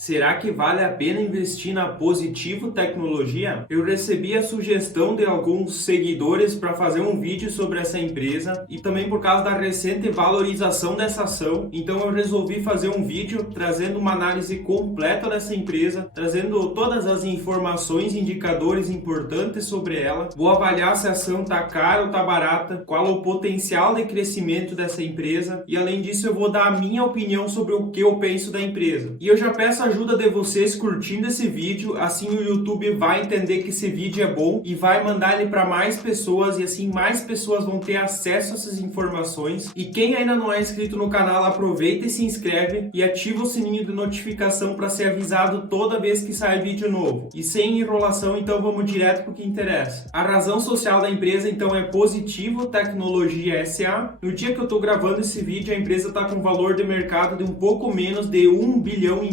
Será que vale a pena investir na Positivo Tecnologia? Eu recebi a sugestão de alguns seguidores para fazer um vídeo sobre essa empresa e também por causa da recente valorização dessa ação. Então eu resolvi fazer um vídeo trazendo uma análise completa dessa empresa, trazendo todas as informações e indicadores importantes sobre ela. Vou avaliar se a ação está cara ou está barata, qual é o potencial de crescimento dessa empresa e além disso eu vou dar a minha opinião sobre o que eu penso da empresa. E eu já peço a ajuda de vocês curtindo esse vídeo, assim o YouTube vai entender que esse vídeo é bom e vai mandar ele para mais pessoas e assim mais pessoas vão ter acesso a essas informações. E quem ainda não é inscrito no canal, aproveita e se inscreve e ativa o sininho de notificação para ser avisado toda vez que sai vídeo novo. E sem enrolação, então vamos direto para o que interessa. A razão social da empresa então é Positivo Tecnologia SA. No dia que eu estou gravando esse vídeo, a empresa está com valor de mercado de um pouco menos de 1,5 bilhão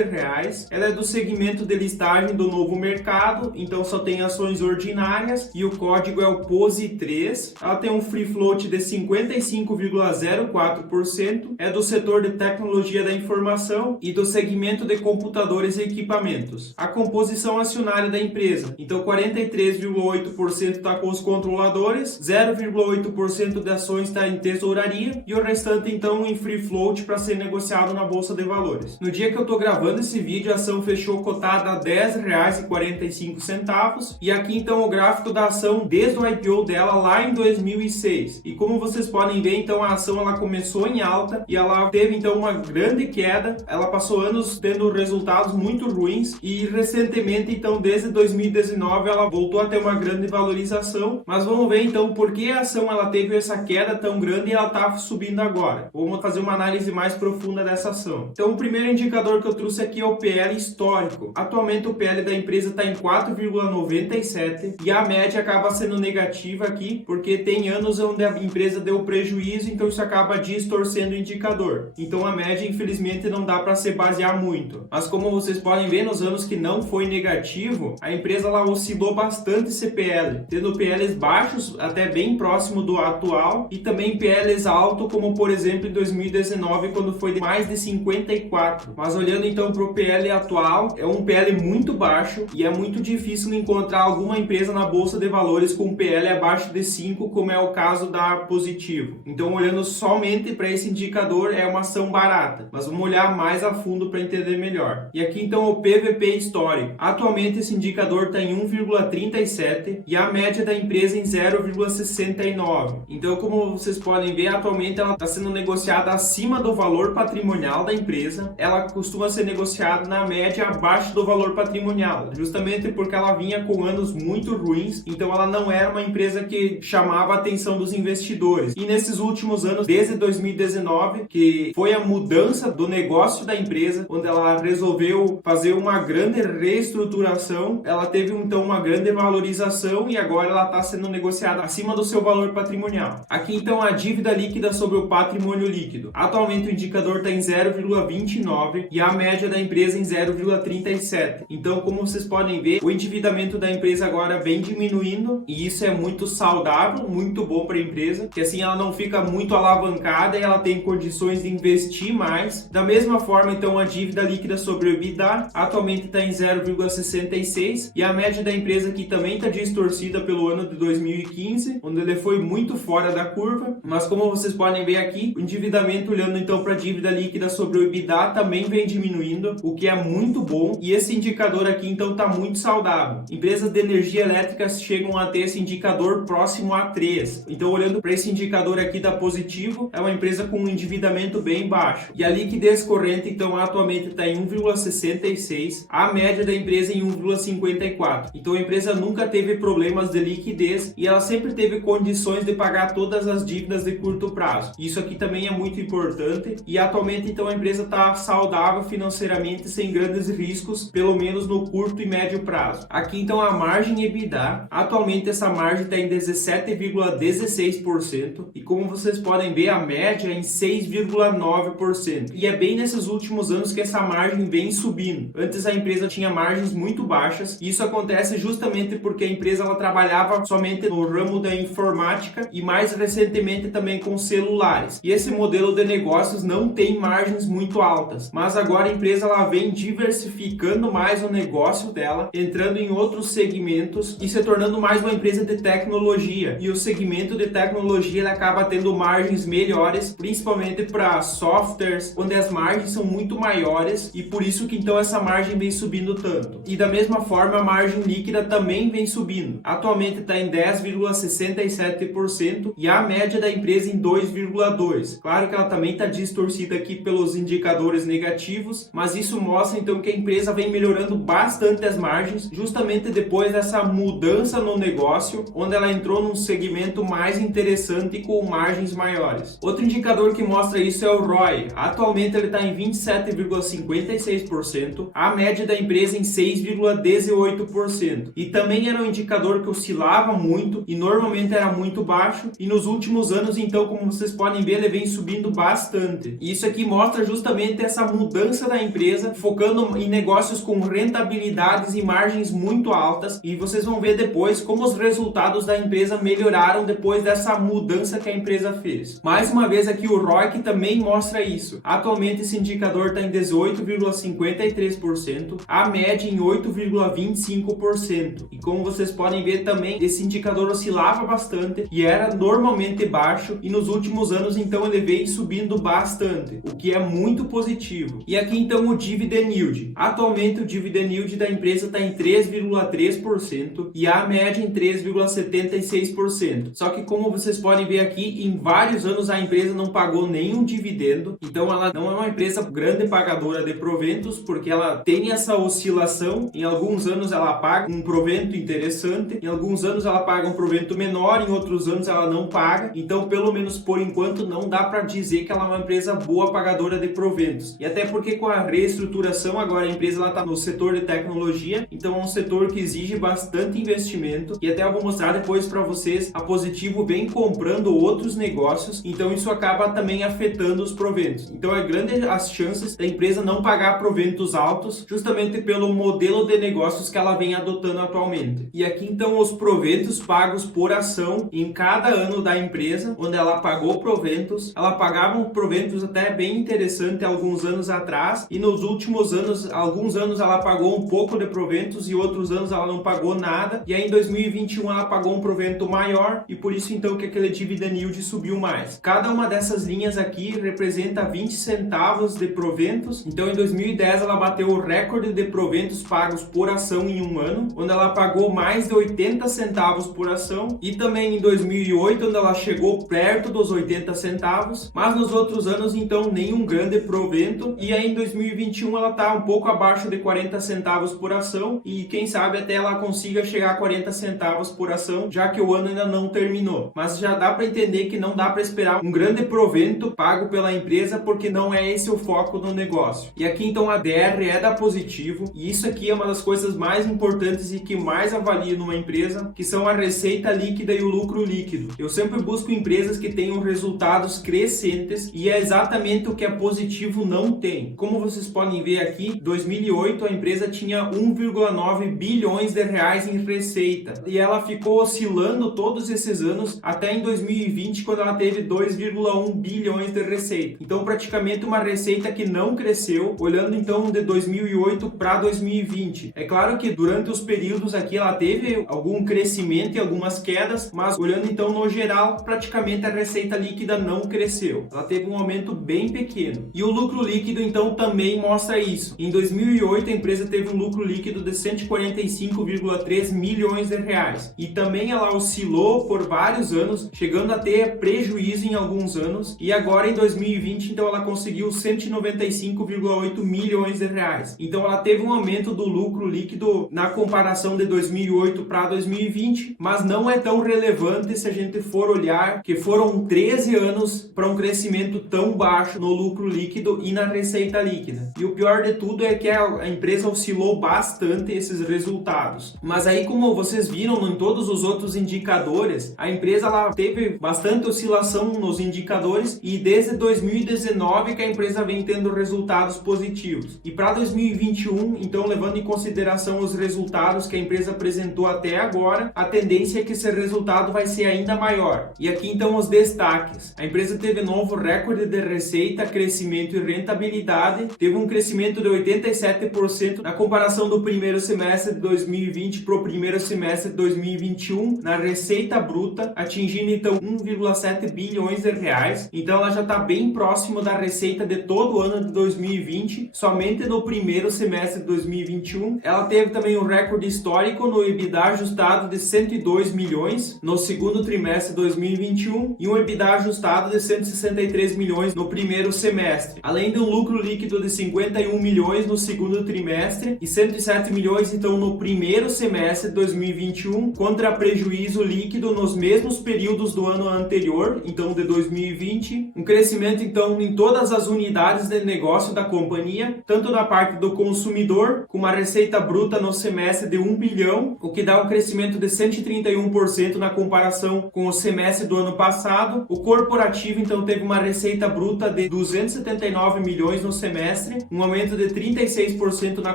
de reais. Ela é do segmento de listagem do novo mercado, então só tem ações ordinárias e o código é o POSI3. Ela tem um free float de 55,04%, é do setor de tecnologia da informação e do segmento de computadores e equipamentos. A composição acionária da empresa, então 43,8% está com os controladores, 0,8% de ações está em tesouraria e o restante então em free float para ser negociado na bolsa de valores. No dia que eu estou gravando esse vídeo, a ação fechou cotada a R$ 10,45 e aqui então o gráfico da ação desde o IPO dela lá em 2006. E como vocês podem ver, então a ação ela começou em alta e ela teve então uma grande queda. Ela passou anos tendo resultados muito ruins e recentemente então desde 2019 ela voltou a ter uma grande valorização. Mas vamos ver então por que a ação ela teve essa queda tão grande e ela está subindo agora. Vamos fazer uma análise mais profunda dessa ação. Então o primeiro indicador que eu trouxe aqui é o PL histórico. Atualmente o PL da empresa está em 4,97 e a média acaba sendo negativa aqui porque tem anos onde a empresa deu prejuízo, então isso acaba distorcendo o indicador. Então a média infelizmente não dá para se basear muito. Mas como vocês podem ver, nos anos que não foi negativo, a empresa ela oscilou bastante esse PL, tendo PLs baixos até bem próximo do atual e também PLs altos, como por exemplo em 2019 quando foi de mais de 54. Mas olhando então para o PL atual, é um PL muito baixo e é muito difícil encontrar alguma empresa na bolsa de valores com PL abaixo de 5, como é o caso da Positivo. Então olhando somente para esse indicador é uma ação barata, mas vamos olhar mais a fundo para entender melhor. E aqui então o PVP histórico. Atualmente esse indicador está em 1,37 e a média da empresa em 0,69. Então como vocês podem ver, atualmente ela está sendo negociada acima do valor patrimonial da empresa. Ela costuma ser negociada na média abaixo do valor patrimonial, justamente porque ela vinha com anos muito ruins, então ela não era uma empresa que chamava a atenção dos investidores. E nesses últimos anos, desde 2019, que foi a mudança do negócio da empresa, onde ela resolveu fazer uma grande reestruturação, ela teve então uma grande valorização e agora ela está sendo negociada acima do seu valor patrimonial. Aqui então a dívida líquida sobre o patrimônio líquido. Atualmente o indicador está em 0,29 e a média da empresa em 0,37. Então, como vocês podem ver, o endividamento da empresa agora vem diminuindo e isso é muito saudável, muito bom para a empresa, que assim ela não fica muito alavancada e ela tem condições de investir mais. Da mesma forma, então, a dívida líquida sobre o EBITDA atualmente está em 0,66 e a média da empresa aqui também está distorcida pelo ano de 2015, onde ele foi muito fora da curva. Mas como vocês podem ver aqui, o endividamento olhando então para a dívida líquida sobre o EBITDA também vem diminuindo, o que é muito bom e esse indicador aqui então está muito saudável. Empresas de energia elétrica chegam a ter esse indicador próximo a 3. Então olhando para esse indicador aqui da Positivo, é uma empresa com um endividamento bem baixo. E a liquidez corrente então atualmente está em 1,66, a média da empresa em 1,54. Então a empresa nunca teve problemas de liquidez e ela sempre teve condições de pagar todas as dívidas de curto prazo. Isso aqui também é muito importante e atualmente então a empresa está saudável financeiramente sem grandes riscos, pelo menos no curto e médio prazo. Aqui então a margem EBITDA, atualmente essa margem está em 17,16% e como vocês podem ver a média é em 6,9% e é bem nesses últimos anos que essa margem vem subindo. Antes a empresa tinha margens muito baixas e isso acontece justamente porque a empresa ela trabalhava somente no ramo da informática e mais recentemente também com celulares. E esse modelo de negócios não tem margens muito altas, mas agora a empresa empresa ela vem diversificando mais o negócio dela, entrando em outros segmentos e se tornando mais uma empresa de tecnologia. E o segmento de tecnologia ele acaba tendo margens melhores, principalmente para softwares, onde as margens são muito maiores e por isso que então essa margem vem subindo tanto. E da mesma forma a margem líquida também vem subindo. Atualmente está em 10,67% e a média da empresa em 2,2%. Claro que ela também está distorcida aqui pelos indicadores negativos, mas isso mostra então que a empresa vem melhorando bastante as margens, justamente depois dessa mudança no negócio, onde ela entrou num segmento mais interessante e com margens maiores. Outro indicador que mostra isso é o ROI. Atualmente ele está em 27,56%, a média da empresa em 6,18%. E também era um indicador que oscilava muito e normalmente era muito baixo, e nos últimos anos então, como vocês podem ver, ele vem subindo bastante. E isso aqui mostra justamente essa mudança da empresa, focando em negócios com rentabilidades e margens muito altas, e vocês vão ver depois como os resultados da empresa melhoraram depois dessa mudança que a empresa fez. Mais uma vez aqui o ROIC também mostra isso. Atualmente esse indicador está em 18,53%, a média em 8,25%. E como vocês podem ver também, esse indicador oscilava bastante e era normalmente baixo, e nos últimos anos então ele veio subindo bastante, o que é muito positivo. E aqui então o Dividend Yield. Atualmente o Dividend Yield da empresa está em 3,3% e a média em 3,76%. Só que como vocês podem ver aqui, em vários anos a empresa não pagou nenhum dividendo, então ela não é uma empresa grande pagadora de proventos, porque ela tem essa oscilação. Em alguns anos ela paga um provento interessante, em alguns anos ela paga um provento menor, em outros anos ela não paga. Então, pelo menos por enquanto, não dá para dizer que ela é uma empresa boa pagadora de proventos. E até porque com a reestruturação agora a empresa está no setor de tecnologia, então é um setor que exige bastante investimento, e até eu vou mostrar depois para vocês, a Positivo vem comprando outros negócios, então isso acaba também afetando os proventos. Então é grande as chances da empresa não pagar proventos altos, justamente pelo modelo de negócios que ela vem adotando atualmente. E aqui então os proventos pagos por ação em cada ano da empresa, onde ela pagou proventos. Ela pagava proventos até bem interessante alguns anos atrás, e nos últimos anos, alguns anos ela pagou um pouco de proventos e outros anos ela não pagou nada, e aí em 2021 ela pagou um provento maior, e por isso então que aquele dividend yield subiu mais. Cada uma dessas linhas aqui representa 20 centavos de proventos. Então em 2010 ela bateu o recorde de proventos pagos por ação em um ano, onde ela pagou mais de 80 centavos por ação, e também em 2008 onde ela chegou perto dos 80 centavos, mas nos outros anos então nenhum grande provento, e aí em 2021 ela está um pouco abaixo de 40 centavos por ação, e quem sabe até ela consiga chegar a 40 centavos por ação, já que o ano ainda não terminou. Mas já dá para entender que não dá para esperar um grande provento pago pela empresa, porque não é esse o foco do negócio. E aqui então a DR é da Positivo, e isso aqui é uma das coisas mais importantes e que mais avalio numa empresa, que são a receita líquida e o lucro líquido. Eu sempre busco empresas que tenham resultados crescentes, e é exatamente o que a Positivo não tem. Como vocês podem ver aqui, em 2008 a empresa tinha 1,9 bilhões de reais em receita, e ela ficou oscilando todos esses anos até em 2020, quando ela teve 2,1 bilhões de receita. Então praticamente uma receita que não cresceu, olhando então de 2008 para 2020. É claro que durante os períodos aqui ela teve algum crescimento e algumas quedas, mas olhando então no geral, praticamente a receita líquida não cresceu. Ela teve um aumento bem pequeno. E o lucro líquido então também mostra isso. Em 2008 a empresa teve um lucro líquido de 145,3 milhões de reais. E também ela oscilou por vários anos, chegando a ter prejuízo em alguns anos, e agora em 2020 então ela conseguiu 195,8 milhões de reais. Então ela teve um aumento do lucro líquido na comparação de 2008 para 2020, mas não é tão relevante se a gente for olhar que foram 13 anos para um crescimento tão baixo no lucro líquido e na receita líquida. E o pior de tudo é que a empresa oscilou bastante esses resultados. Mas aí, como vocês viram em todos os outros indicadores, a empresa ela teve bastante oscilação nos indicadores, e desde 2019 que a empresa vem tendo resultados positivos. E para 2021, então levando em consideração os resultados que a empresa apresentou até agora, a tendência é que esse resultado vai ser ainda maior. E aqui então os destaques. A empresa teve novo recorde de receita, crescimento e rentabilidade, teve um crescimento de 87% na comparação do primeiro semestre de 2020 para o primeiro semestre de 2021 na receita bruta, atingindo então 1,7 bilhões de reais. Então ela já está bem próximo da receita de todo o ano de 2020, somente no primeiro semestre de 2021. Ela teve também um recorde histórico no EBITDA ajustado de 102 milhões no segundo trimestre de 2021 e um EBITDA ajustado de 163 milhões no primeiro semestre, além de um lucro líquido de 51 milhões no segundo trimestre e 107 milhões então no primeiro semestre de 2021, contra prejuízo líquido nos mesmos períodos do ano anterior, então de 2020. Um crescimento então em todas as unidades de negócio da companhia, tanto na parte do consumidor, com uma receita bruta no semestre de 1 bilhão, o que dá um crescimento de 131% na comparação com o semestre do ano passado. O corporativo então teve uma receita bruta de 279 milhões no semestre, um aumento de 36% na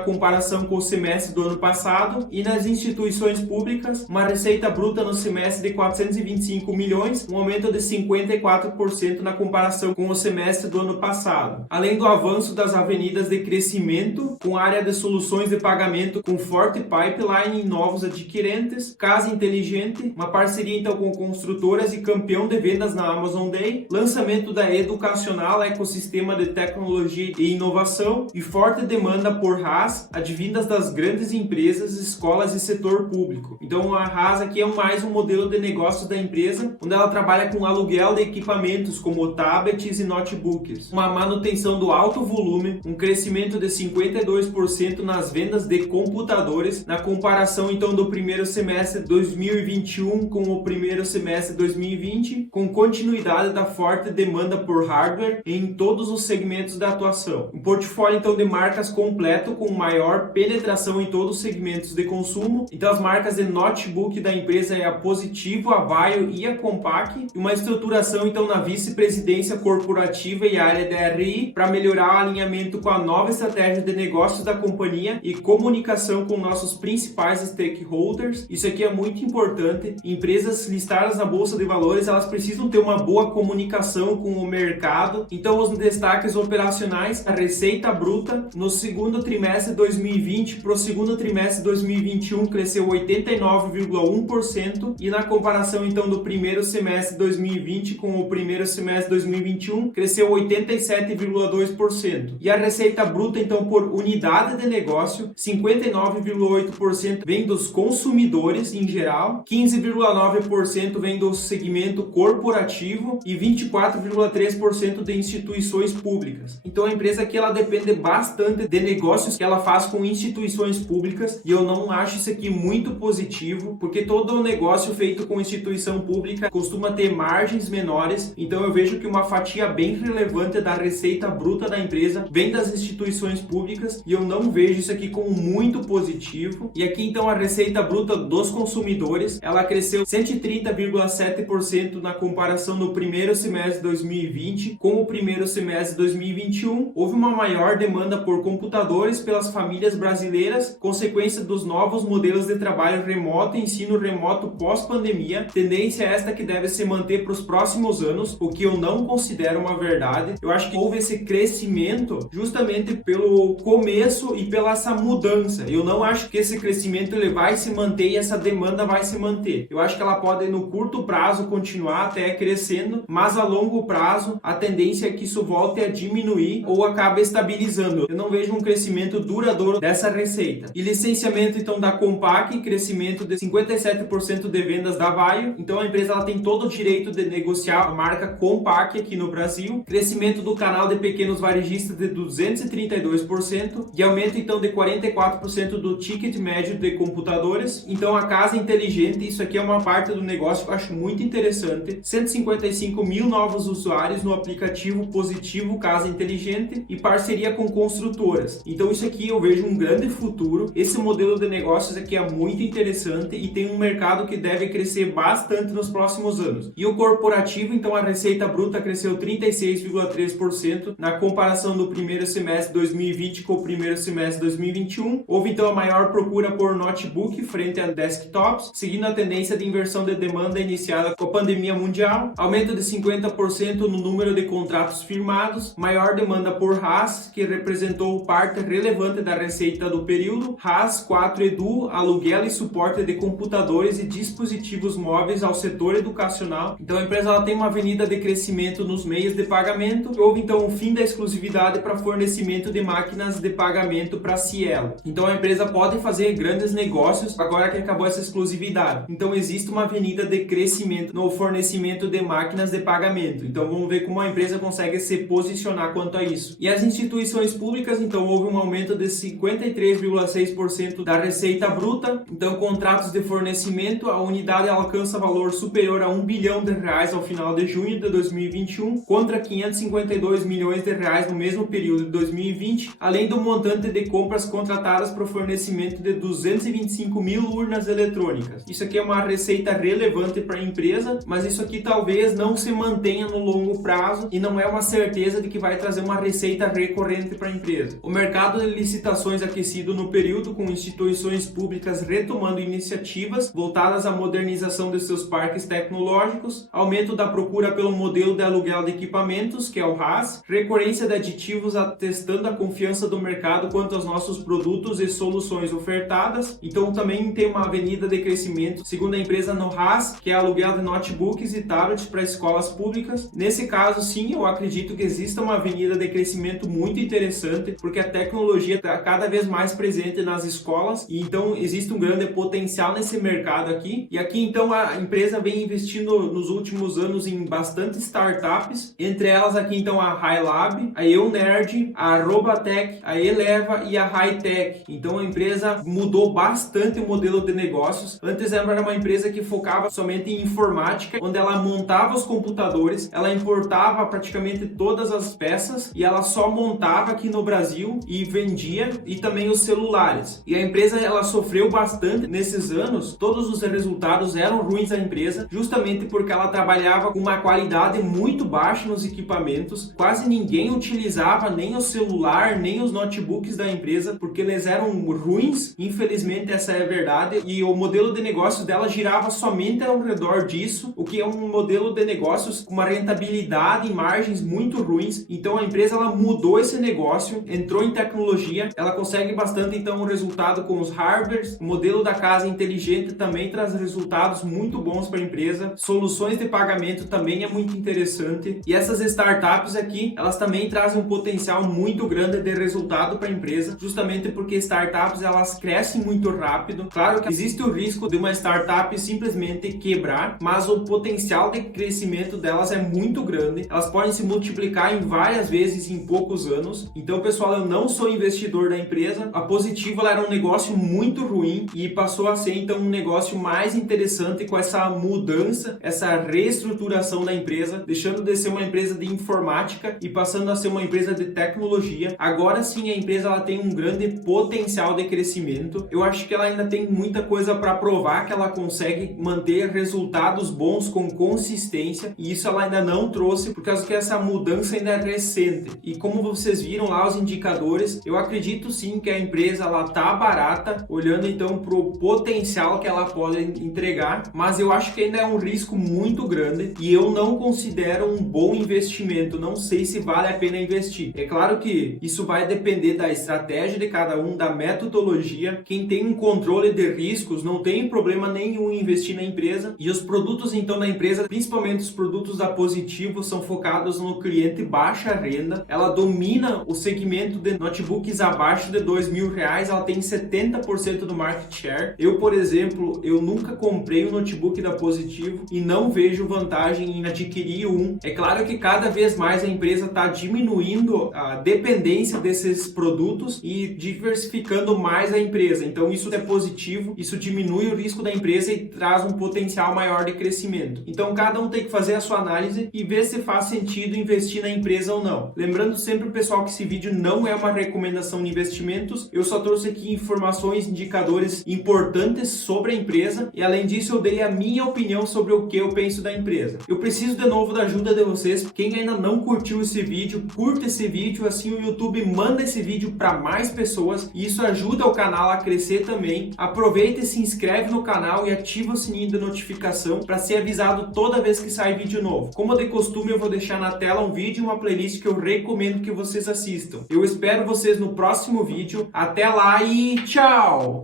comparação com o semestre do ano passado. E nas instituições públicas, uma receita bruta no semestre de 425 milhões, um aumento de 54% na comparação com o semestre do ano passado. Além do avanço das avenidas de crescimento, com área de soluções de pagamento com forte pipeline em novos adquirentes, Casa Inteligente, uma parceria então com construtoras e campeão de vendas na Amazon Day, lançamento da Educacional, ecossistema de tecnologia e inovação, e forte demanda por RaaS, advindas das grandes empresas, escolas e setor público. Então a RaaS aqui é mais um modelo de negócio da empresa, onde ela trabalha com aluguel de equipamentos como tablets e notebooks, uma manutenção do alto volume, um crescimento de 52% nas vendas de computadores, na comparação então do primeiro semestre de 2021 com o primeiro semestre de 2020, com continuidade da forte demanda por hardware em todos os segmentos da atuação. Um portfólio então de marcas completo, com maior penetração em todos os segmentos de consumo. Então as marcas de notebook da empresa é a Positivo, a Vaio e a Compaq, e uma estruturação então na vice-presidência corporativa e área da RI para melhorar o alinhamento com a nova estratégia de negócios da companhia e comunicação com nossos principais stakeholders. Isso aqui é muito importante. Empresas listadas na Bolsa de Valores, elas precisam ter uma boa comunicação com o mercado. Então os destaques operacionais, a receita bruta no segundo trimestre de 2020 para o segundo trimestre de 2021 cresceu 89,1%, e na comparação então do primeiro semestre de 2020 com o primeiro semestre de 2021 cresceu 87,2%. E a receita bruta então por unidade de negócio, 59,8% vem dos consumidores em geral, 15,9% vem do segmento corporativo e 24,3% de instituições públicas. Então a empresa aqui ela depende bastante de negócios que ela faz com instituições públicas, e eu não acho isso aqui muito positivo, porque todo negócio feito com instituição pública costuma ter margens menores. Então eu vejo que uma fatia bem relevante da receita bruta da empresa vem das instituições públicas, e eu não vejo isso aqui como muito positivo. E aqui então a receita bruta dos consumidores, ela cresceu 130,7% na comparação do primeiro semestre de 2020 com o primeiro semestre de 2021. Houve uma maior demanda por computadores pelas famílias brasileiras, consequência dos novos modelos de trabalho remoto e ensino remoto pós-pandemia, tendência esta que deve se manter para os próximos anos, o que eu não considero uma verdade. Eu acho que houve esse crescimento justamente pelo começo e pela essa mudança. Eu não acho que esse crescimento ele vai se manter e essa demanda vai se manter. Eu acho que ela pode no curto prazo continuar até crescendo, mas a longo prazo a tendência é que isso volte a diminuir ou acabe estabilizando. Eu não vejo um crescimento duradouro dessa receita. E licenciamento então da Compaq, crescimento de 57% de vendas da Vaio. Então a empresa ela tem todo o direito de negociar a marca Compaq aqui no Brasil. Crescimento do canal de pequenos varejistas de 232% e aumento então de 44% do ticket médio de computadores. Então a Casa Inteligente, isso aqui é uma parte do negócio que eu acho muito interessante. 155 mil novos usuários no aplicativo Positivo Casa Inteligente e parceria com construtoras. Então isso aqui eu vejo um grande futuro. Esse modelo de negócios aqui é muito interessante e tem um mercado que deve crescer bastante nos próximos anos. E o corporativo, então a receita bruta cresceu 36,3% na comparação do primeiro semestre de 2020 com o primeiro semestre de 2021. Houve então a maior procura por notebook frente a desktops, seguindo a tendência de inversão de demanda iniciada com a pandemia mundial, aumento de 50% no número de contratos firmados, maior demanda por Haas, que representou parte relevante da receita do período. Haas 4 Edu, aluguel e suporte de computadores e dispositivos móveis ao setor educacional. Então a empresa ela tem uma avenida de crescimento nos meios de pagamento. Houve então o fim da exclusividade para fornecimento de máquinas de pagamento para Cielo. Então a empresa pode fazer grandes negócios agora que acabou essa exclusividade. Então existe uma avenida de crescimento no fornecimento de máquinas de pagamento. Então vamos ver como a empresa consegue se posicionar quanto a isso. E as instituições públicas, então houve um aumento de 53,6% da receita bruta. Então contratos de fornecimento, a unidade alcança valor superior a R$1 bilhão ao final de junho de 2021, contra R$552 milhões no mesmo período de 2020, além do montante de compras contratadas para o fornecimento de 225 mil urnas eletrônicas. Isso aqui é uma receita relevante para a empresa, mas isso aqui talvez não se mantenha no longo prazo e não é uma certeza de que vai trazer uma receita recorrente para a empresa. O mercado de licitações aquecido no período, com instituições públicas retomando iniciativas voltadas à modernização de seus parques tecnológicos, aumento da procura pelo modelo de aluguel de equipamentos, que é o Haas, recorrência de aditivos atestando a confiança do mercado quanto aos nossos produtos e soluções ofertadas. Então também tem uma avenida de crescimento, segundo a empresa, no Haas, que é aluguel de notebooks e tablets para escolas públicas. Nesse caso, sim, eu acredito que exista uma avenida de crescimento muito interessante, porque a tecnologia está cada vez mais presente nas escolas e então existe um grande potencial nesse mercado aqui. E aqui então a empresa vem investindo nos últimos anos em bastante startups, entre elas aqui então a HiLab, a EUNerd, a Robatech, a Eleva e a Hightech. Então a empresa mudou bastante o modelo de negócios. Antes era uma empresa que focava somente em informática, onde ela montava os computadores, ela importava praticamente todas as peças e ela só montava aqui no Brasil e vendia, e também os celulares. E a empresa ela sofreu bastante nesses anos, todos os resultados eram ruins da empresa, justamente porque ela trabalhava com uma qualidade muito baixa nos equipamentos, quase ninguém utilizava nem o celular, nem os notebooks da empresa, porque eles eram ruins, infelizmente essa é a verdade, e o modelo de negócios dela girava somente ao redor disso, o que é um modelo de negócios com uma rentabilidade e margens muito ruins. Então a empresa ela mudou esse negócio, entrou em tecnologia, ela consegue bastante então o resultado com os hardwares, o modelo da casa inteligente também traz resultados muito bons para a empresa, soluções de pagamento também é muito interessante, e essas startups aqui, elas também trazem um potencial muito grande de resultado para a empresa, justamente porque startups elas crescem muito rápido. Claro que existe o risco de uma startup simplesmente quebrar, mas o potencial de crescimento delas é muito grande, elas podem se multiplicar em várias vezes em poucos anos. Então pessoal, eu não sou investidor da empresa, a Positivo ela era um negócio muito ruim e passou a ser então um negócio mais interessante com essa mudança, essa reestruturação da empresa, deixando de ser uma empresa de informática e passando a ser uma empresa de tecnologia. Agora sim a empresa ela tem um grande potencial de crescimento. Eu acho que ela ainda tem muita coisa para provar que ela consegue manter resultados bons com consistência, e isso ela ainda não trouxe por causa que essa mudança ainda é recente. E como vocês viram lá os indicadores, eu acredito sim que a empresa ela tá barata, olhando então para o potencial que ela pode entregar, mas eu acho que ainda é um risco muito grande e eu não considero um bom investimento. Não sei se vale a pena investir. É claro que isso vai depender da estratégia de cada um, da metodologia. Quem tem um controle de riscos não tem problema nenhum em investir na empresa, e os produtos então da empresa, principalmente os produtos da Positivo, são focados no cliente baixa renda. Ela domina o segmento de notebooks abaixo de R$2.000, ela tem 70% do market share. Eu, por exemplo, eu nunca comprei um notebook da Positivo e não vejo vantagem em adquirir um. É claro que cada vez mais a empresa está diminuindo a dependência desses produtos e diversificando mais a empresa. Então isso é positivo, isso diminui o risco da empresa e traz um potencial maior de crescimento. Então cada um tem que fazer a sua análise e ver se faz sentido investir na empresa ou não. Lembrando sempre, pessoal, que esse vídeo não é uma recomendação de investimentos, eu só trouxe aqui informações, indicadores importantes sobre a empresa, e além disso eu dei a minha opinião sobre o que eu penso da empresa. Eu preciso de novo da ajuda de vocês. Quem ainda não curtiu esse vídeo, curta esse vídeo, assim o YouTube manda esse vídeo para mais pessoas e isso ajuda o canal a crescer também. Aproveita e se inscreve no canal e ativa o sininho de notificação para ser avisado toda vez que sai vídeo novo. Como de costume, eu vou deixar na tela um vídeo e uma playlist que eu recomendo recomendo que vocês assistam. Eu espero vocês no próximo vídeo. Até lá e tchau!